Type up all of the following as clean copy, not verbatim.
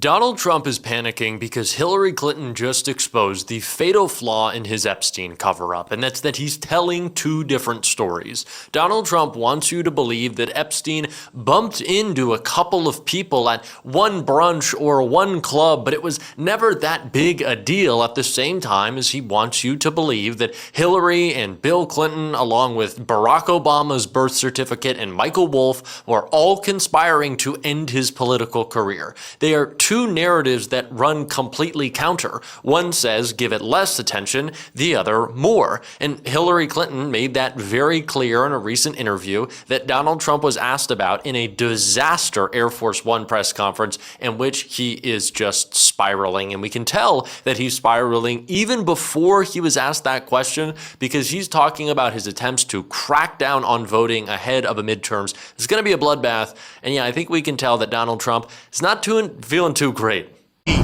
Donald Trump is panicking because Hillary Clinton just exposed the fatal flaw in his Epstein cover-up, and that's that he's telling two different stories. Donald Trump wants you to believe that Epstein bumped into a couple of people at one brunch or one club, but it was never that big a deal, at the same time as he wants you to believe that Hillary and Bill Clinton, along with Barack Obama's birth certificate and Michael Wolff, were all conspiring to end his political career. They are two narratives that run completely counter. One says give it less attention, the other more. And Hillary Clinton made that very clear in a recent interview that Donald Trump was asked about in a disaster Air Force One press conference in which he is just spiraling. And we can tell that he's spiraling even before he was asked that question, because he's talking about his attempts to crack down on voting ahead of a midterms. It's going to be a bloodbath. And yeah, I think we can tell that Donald Trump is not feeling too great. They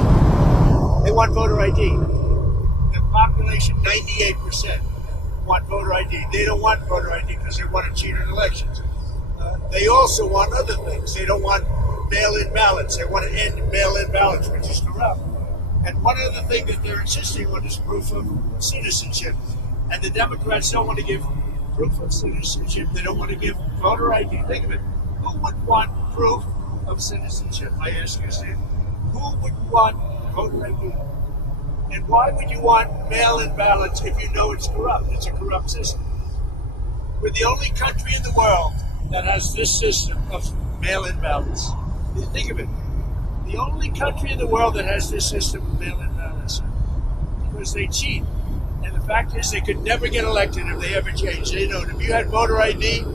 want voter ID. The population, 98%, want voter ID. They don't want voter ID because they want to cheat in elections. They also want other things. They don't want mail-in ballots. They want to end mail-in ballots, which is corrupt. And one other thing that they're insisting on is proof of citizenship. And the Democrats don't want to give proof of citizenship. They don't want to give voter ID. Think of it. Who would want proof of citizenship? I ask you, Steve. Who would want voter ID? And why would you want mail-in ballots if you know it's corrupt? It's a corrupt system. We're the only country in the world that has this system of mail-in ballots. Think of it. The only country in the world that has this system of mail-in ballots, because they cheat. And the fact is they could never get elected if they ever changed. They know if you had voter ID,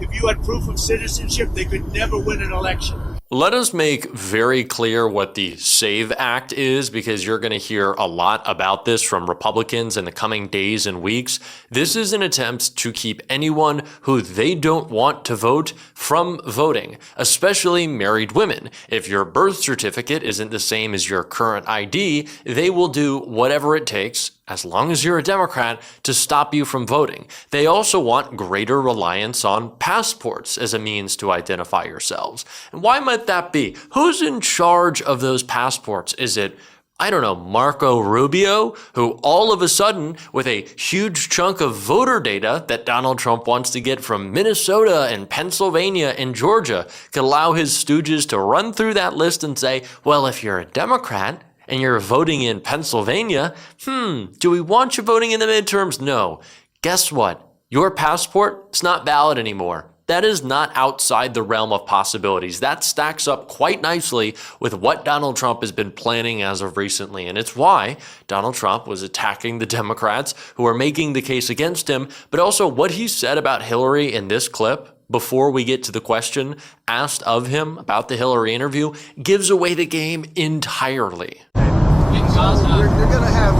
if you had proof of citizenship, they could never win an election. Let us make very clear what the SAVE Act is, because you're going to hear a lot about this from Republicans in the coming days and weeks. This is an attempt to keep anyone who they don't want to vote from voting, especially married women. If your birth certificate isn't the same as your current ID, they will do whatever it takes, as long as you're a Democrat, to stop you from voting. They also want greater reliance on passports as a means to identify yourselves. And why might that be? Who's in charge of those passports? Is it, I don't know, Marco Rubio, who all of a sudden, with a huge chunk of voter data that Donald Trump wants to get from Minnesota and Pennsylvania and Georgia, could allow his stooges to run through that list and say, well, if you're a Democrat and you're voting in Pennsylvania, do we want you voting in the midterms? No. Guess what? Your passport is not valid anymore. That is not outside the realm of possibilities. That stacks up quite nicely with what Donald Trump has been planning as of recently. And it's why Donald Trump was attacking the Democrats who are making the case against him, but also what he said about Hillary in this clip before we get to the question asked of him about the Hillary interview gives away the game entirely. You're going to have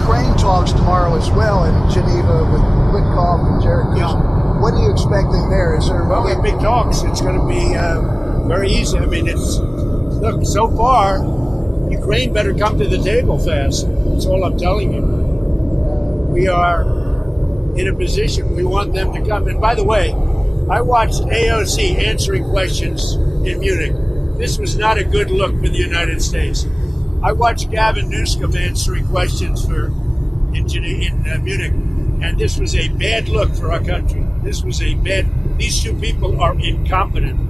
Ukraine talks tomorrow as well in Geneva with Witkoff and Jared Kushner. Yeah. What are you expecting there? Is there they're big talks. It's going to be very easy. I mean, look, so far, Ukraine better come to the table fast. That's all I'm telling you. We are in a position. We want them to come. And by the way, I watched AOC answering questions in Munich. This was not a good look for the United States. I watched Gavin Newsom answering questions in Munich, and this was a bad look for our country. These two people are incompetent,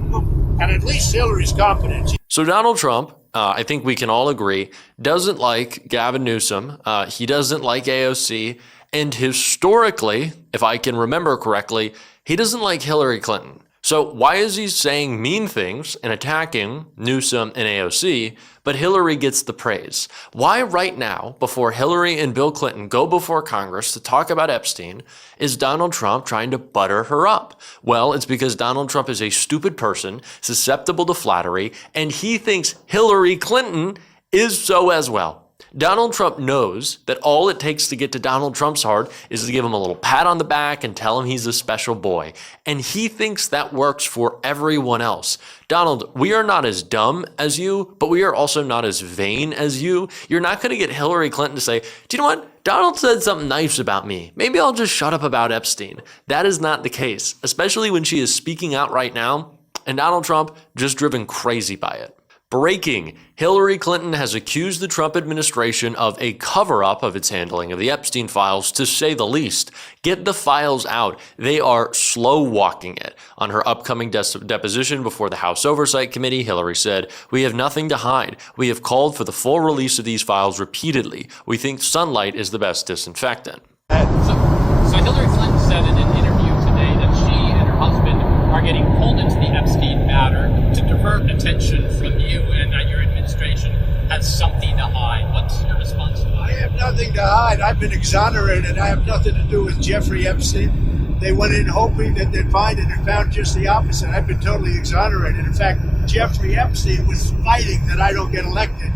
and at least Hillary's competent. So Donald Trump, I think we can all agree, doesn't like Gavin Newsom. He doesn't like AOC. And historically, if I can remember correctly, he doesn't like Hillary Clinton. So why is he saying mean things and attacking Newsom and AOC, but Hillary gets the praise? Why right now, before Hillary and Bill Clinton go before Congress to talk about Epstein, is Donald Trump trying to butter her up? Well, it's because Donald Trump is a stupid person, susceptible to flattery, and he thinks Hillary Clinton is so as well. Donald Trump knows that all it takes to get to Donald Trump's heart is to give him a little pat on the back and tell him he's a special boy. And he thinks that works for everyone else. Donald, we are not as dumb as you, but we are also not as vain as you. You're not going to get Hillary Clinton to say, do you know what? Donald said something nice about me. Maybe I'll just shut up about Epstein. That is not the case, especially when she is speaking out right now and Donald Trump just driven crazy by it. Breaking. Hillary Clinton has accused the Trump administration of a cover-up of its handling of the Epstein files, to say the least. Get the files out. They are slow-walking it. On her upcoming deposition before the House Oversight Committee, Hillary said, "We have nothing to hide. We have called for the full release of these files repeatedly. We think sunlight is the best disinfectant." So Hillary Clinton said in an interview today that she and her husband are getting pulled into the Epstein matter to divert attention from you, and that your administration has something to hide. What's your response to that? I have nothing to hide. I've been exonerated. I have nothing to do with Jeffrey Epstein. They went in hoping that they'd find it and found just the opposite. I've been totally exonerated. In fact, Jeffrey Epstein was fighting that I don't get elected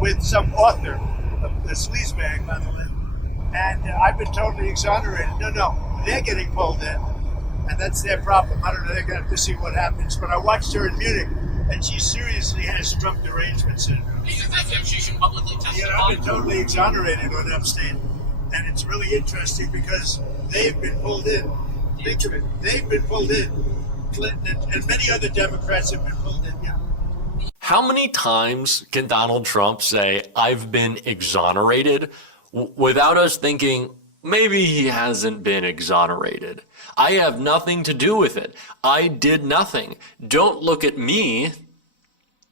with some author, a sleazebag, by the way. And I've been totally exonerated. No, they're getting pulled in. And that's their problem. I don't know. They're going to have to see what happens. But I watched her in Munich, and she seriously has Trump derangement syndrome. Do you think she should publicly testify? Yeah, I've been totally exonerated on Epstein. And it's really interesting because they've been pulled in. Think of it. They've been pulled in. Clinton and many other Democrats have been pulled in, yeah. How many times can Donald Trump say, "I've been exonerated," without us thinking, maybe he hasn't been exonerated? I have nothing to do with it. I did nothing. Don't look at me,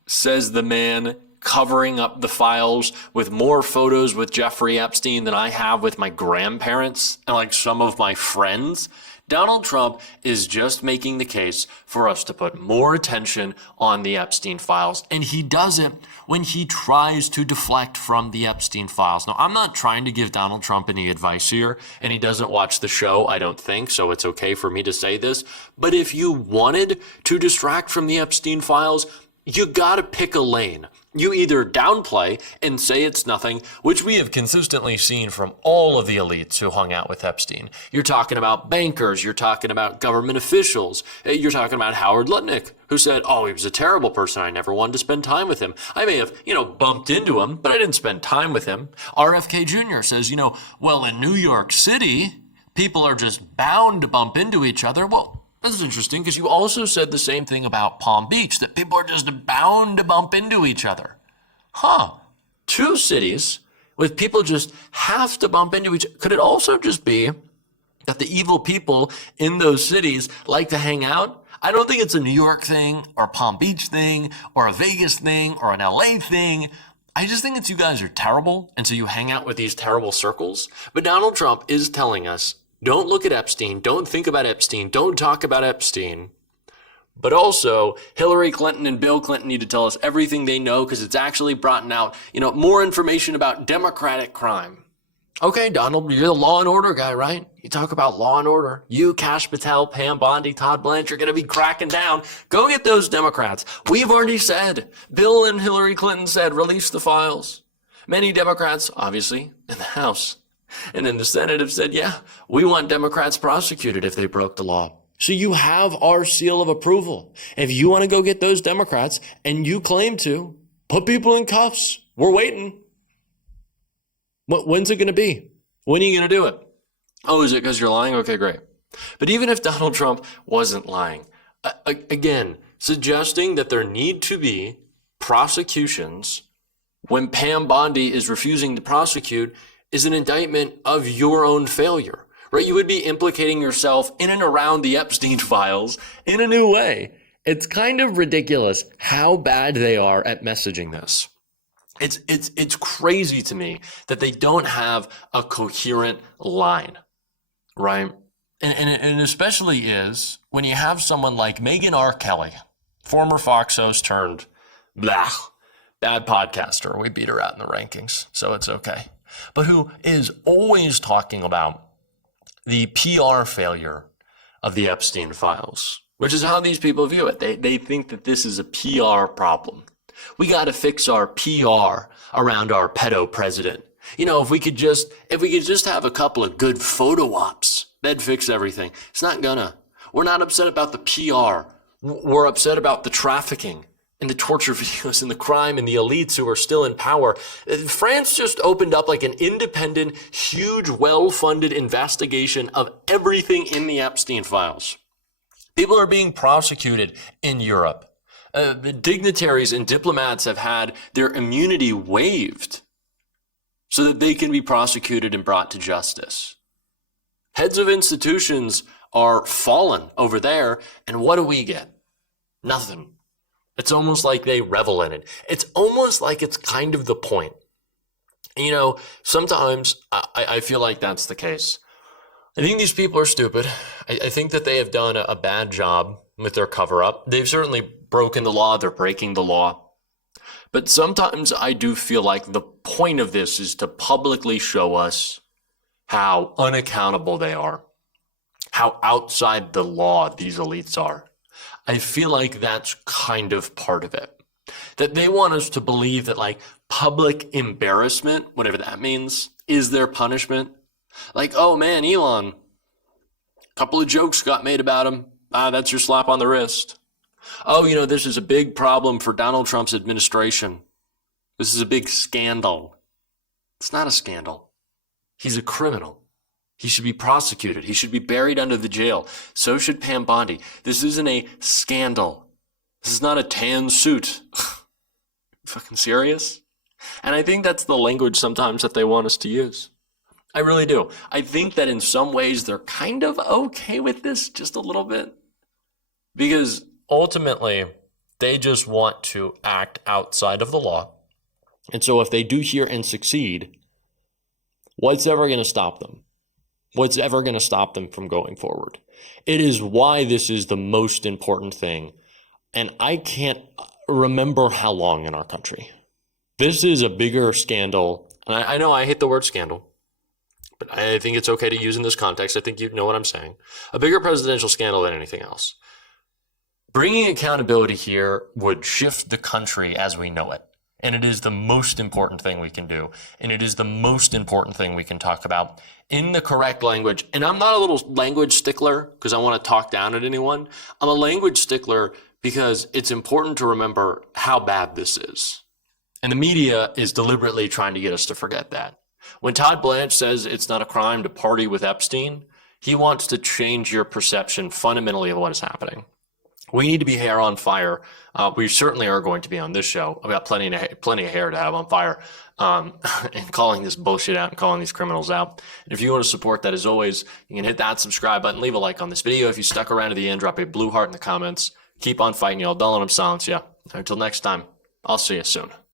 says the man covering up the files with more photos with Jeffrey Epstein than I have with my grandparents and like some of my friends. Donald Trump is just making the case for us to put more attention on the Epstein files, and he does it when he tries to deflect from the Epstein files. Now, I'm not trying to give Donald Trump any advice here, and he doesn't watch the show, I don't think, so it's okay for me to say this. But if you wanted to distract from the Epstein files, you gotta pick a lane. You either downplay and say it's nothing, which we have consistently seen from all of the elites who hung out with Epstein. You're talking about bankers, you're talking about government officials, you're talking about Howard Lutnick, who said, "Oh, he was a terrible person. I never wanted to spend time with him. I may have, bumped into him, but I didn't spend time with him." RFK Jr. says, well, in New York City, people are just bound to bump into each other. Well, that's interesting, because you also said the same thing about Palm Beach, that people are just bound to bump into each other. Two cities with people just have to bump into each other. Could it also just be that the evil people in those cities like to hang out? I don't think it's a New York thing or a Palm Beach thing or a Vegas thing or an LA thing. I just think it's you guys are terrible, and so you hang out with these terrible circles. But Donald Trump is telling us, don't look at Epstein, don't think about Epstein, don't talk about Epstein. But also, Hillary Clinton and Bill Clinton need to tell us everything they know, because it's actually brought out, more information about Democratic crime. Okay, Donald, you're the law and order guy, right? You talk about law and order. You, Kash Patel, Pam Bondi, Todd Blanchard are going to be cracking down. Go get those Democrats. We've already said, Bill and Hillary Clinton said, release the files. Many Democrats, obviously, in the House and in the Senate have said, yeah, we want Democrats prosecuted if they broke the law. So you have our seal of approval. If you want to go get those Democrats, and you claim to, put people in cuffs. We're waiting. When's it going to be? When are you going to do it? Oh, is it because you're lying? Okay, great. But even if Donald Trump wasn't lying, again, suggesting that there need to be prosecutions when Pam Bondi is refusing to prosecute is an indictment of your own failure, right? You would be implicating yourself in and around the Epstein files in a new way. It's kind of ridiculous how bad they are at messaging this. It's crazy to me that they don't have a coherent line, right? And especially is when you have someone like Megyn R. Kelly, former Fox host turned bad podcaster. We beat her out in the rankings, so it's okay. But who is always talking about the PR failure of the Epstein files, which is how these people view it. They think that this is a PR problem. We got to fix our PR around our pedo president. If we could just have a couple of good photo ops, that'd fix everything. It's not gonna. We're not upset about the PR. We're upset about the trafficking and the torture videos and the crime and the elites who are still in power. France just opened up like an independent, huge, well-funded investigation of everything in the Epstein files. People are being prosecuted in Europe. The dignitaries and diplomats have had their immunity waived so that they can be prosecuted and brought to justice. Heads of institutions are fallen over there, and what do we get? Nothing. It's almost like they revel in it. It's almost like it's kind of the point. You know, sometimes I feel like that's the case. I think these people are stupid. I think that they have done a bad job with their cover-up. They've certainly broken the law. They're breaking the law. But sometimes I do feel like the point of this is to publicly show us how unaccountable they are, how outside the law these elites are. I feel like that's kind of part of it. That they want us to believe that like public embarrassment, whatever that means, is their punishment. Like, oh man, Elon, a couple of jokes got made about him. That's your slap on the wrist. Oh, you know, this is a big problem for Donald Trump's administration. This is a big scandal. It's not a scandal. He's a criminal. He should be prosecuted. He should be buried under the jail. So should Pam Bondi. This isn't a scandal. This is not a tan suit. Fucking serious? And I think that's the language sometimes that they want us to use. I really do. I think that in some ways they're kind of okay with this just a little bit. Because ultimately, they just want to act outside of the law. And so if they do here and succeed, what's ever going to stop them? What's ever going to stop them from going forward? It is why this is the most important thing. And I can't remember how long in our country. This is a bigger scandal. And I know I hate the word scandal, but I think it's okay to use in this context. I think you know what I'm saying. A bigger presidential scandal than anything else. Bringing accountability here would shift the country as we know it. And it is the most important thing we can do. And it is the most important thing we can talk about in the correct language. And I'm not a little language stickler because I want to talk down at anyone. I'm a language stickler because it's important to remember how bad this is. And the media is deliberately trying to get us to forget that. When Todd Blanche says it's not a crime to party with Epstein, he wants to change your perception fundamentally of what is happening. We need to be hair on fire. We certainly are going to be on this show. I've got plenty of hair to have on fire, and calling this bullshit out and calling these criminals out. And if you want to support that, as always, you can hit that subscribe button, leave a like on this video. If you stuck around to the end, drop a blue heart in the comments. Keep on fighting, y'all. Don't let them silence you. Until next time, I'll see you soon.